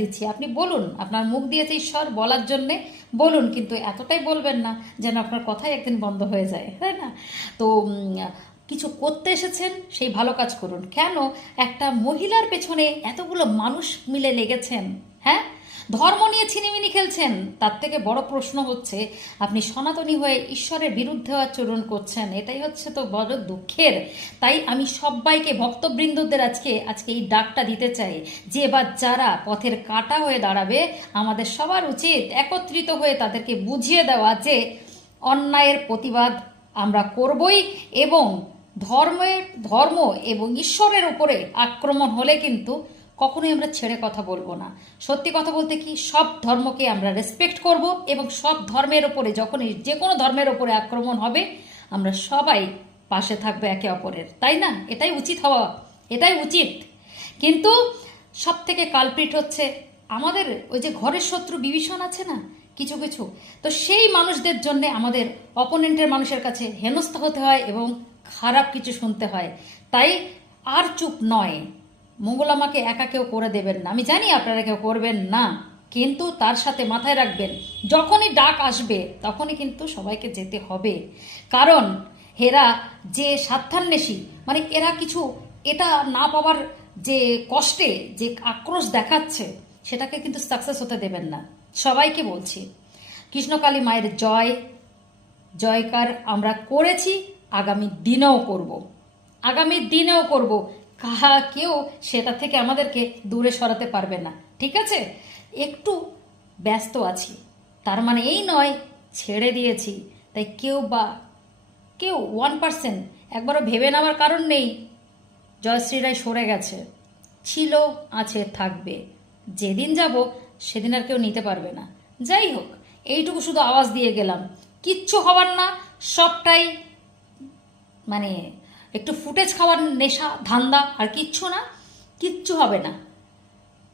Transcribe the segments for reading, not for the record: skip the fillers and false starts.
দিচ্ছি, আপনি বলুন, আপনার মুখ দিয়েছে ঈশ্বর বলার জন্যে বলুন, কিন্তু এতটাই বলবেন না যেন আপনার কথাই একদিন বন্ধ হয়ে যায়, তাই না? তো কিছু করতে এসেছেন, সেই ভালো কাজ করুন। কেন একটা মহিলার পেছনে এতগুলো মানুষ মিলে লেগেছেন? হ্যাঁ, ধর্ম নিয়ে ছিনিমিনি খেলছেন। তার থেকে বড় প্রশ্ন হচ্ছে আপনি সনাতনী হয়ে ঈশ্বরের বিরুদ্ধে আচরণ করছেন, এটাই হচ্ছে তো বড় দুঃখের। তাই আমি সবাইকে ভক্তবৃন্দদের আজকে আজকে এই ডাকটা দিতে চাই যে এবার যারা পথের কাঁটা হয়ে দাঁড়াবে, আমাদের সবার উচিত একত্রিত হয়ে তাদেরকে বুঝিয়ে দেওয়া যে অন্যায়ের প্রতিবাদ আমরা করবই, এবং ধর্ম এবং ঈশ্বরের উপরে আক্রমণ হলে কিন্তু কখনোই আমরা ছেড়ে কথা বলবো না। সত্যি কথা বলতে কি, সব ধর্মকে আমরা রেসপেক্ট করব, এবং সব ধর্মের ওপরে যখনই যে কোনো ধর্মের ওপরে আক্রমণ হবে আমরা সবাই পাশে থাকবো একে অপরের, তাই না? এটাই উচিত হওয়া, এটাই উচিত। কিন্তু সব থেকে কালপ্রিট হচ্ছে আমাদের ওই যে ঘরের শত্রু বিভীষণ আছে না, কিছু কিছু, তো সেই মানুষদের জন্য আমাদের অপোনেন্টের মানুষের কাছে হেনস্থা হতে হয় এবং খারাপ কিছু শুনতে হয়। তাই আর চুপ নয়, মঙ্গলামাকে একা কেউ করে দেবেন না। আমি জানি আপনারা কেউ করবেন না, কিন্তু তার সাথে মাথায় রাখবেন যখনই ডাক আসবে তখনই কিন্তু সবাইকে যেতে হবে। কারণ এরা যে স্বার্থান্বেষী, মানে এরা কিছু এটা না পাওয়ার যে কষ্টে যে আক্রোশ দেখাচ্ছে, সেটাকে কিন্তু সাকসেস হতে দেবেন না। সবাইকে বলছি, কৃষ্ণকালী মায়ের জয় জয়কার আমরা করেছি, আগামী দিনেও করব, আগামী দিনেও করব। কেউ সেটা থেকে আমাদেরকে দূরে সরাতে পারবে না, ঠিক আছে? একটু ব্যস্ত আছি তার মানে এই নয় ছেড়ে দিয়েছি। তাই কেউ 1% একবারও ভেবে নেওয়ার কারণ নেই জয়শ্রী রায় সরে গেছে। ছিল, আছে, থাকবে। যেদিন যাব সেদিন আর কেউ নিতে পারবে না। যাই হোক, এইটুকু শুধু আওয়াজ দিয়ে গেলাম, কিচ্ছু হবার না। সবটাই মানে একটু ফুটেজ খাওয়ার নেশা ধান্দা, আর কিচ্ছু না, কিচ্ছু হবে না।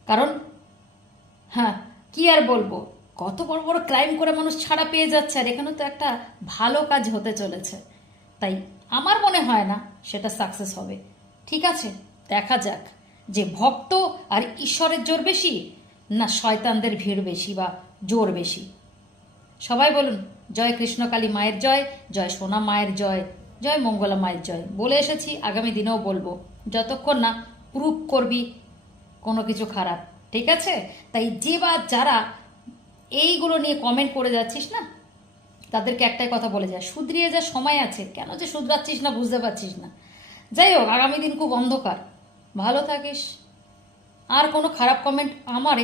কারণ হ্যাঁ, কি আর বলবো, কত বড় বড় ক্রাইম করে মানুষ ছাড়া পেয়ে যাচ্ছে, আর এখানে তো একটা ভালো কাজ হতে চলেছে। তাই আমার মনে হয় না সেটা সাকসেস হবে। ঠিক আছে, দেখা যাক যে ভক্ত আর ঈশ্বরের জোর বেশি, না শয়তানদের ভিড় বেশি বা জোর বেশি। সবাই বলুন জয় কৃষ্ণকালী মায়ের জয়, জয় সোনা মায়ের জয়, জয় মঙ্গলা মায়ের জয়। বলে এসেছি, আগামী দিনেও বলবো, যতক্ষণ না প্রুভ করবি কোনো কিছু খারাপ, ঠিক আছে? তাই যে বা যারা এইগুলো নিয়ে কমেন্ট করে যাচ্ছিস না, তাদেরকে একটাই কথা বলে যায়, শুধরিয়ে যা, সময় আছে, কেন যে শুধরাচ্ছিস না বুঝতে পারছিস না। যাই হোক, আগামী দিন খুব অন্ধকার, ভালো থাকিস। আর কোনো খারাপ কমেন্ট আমার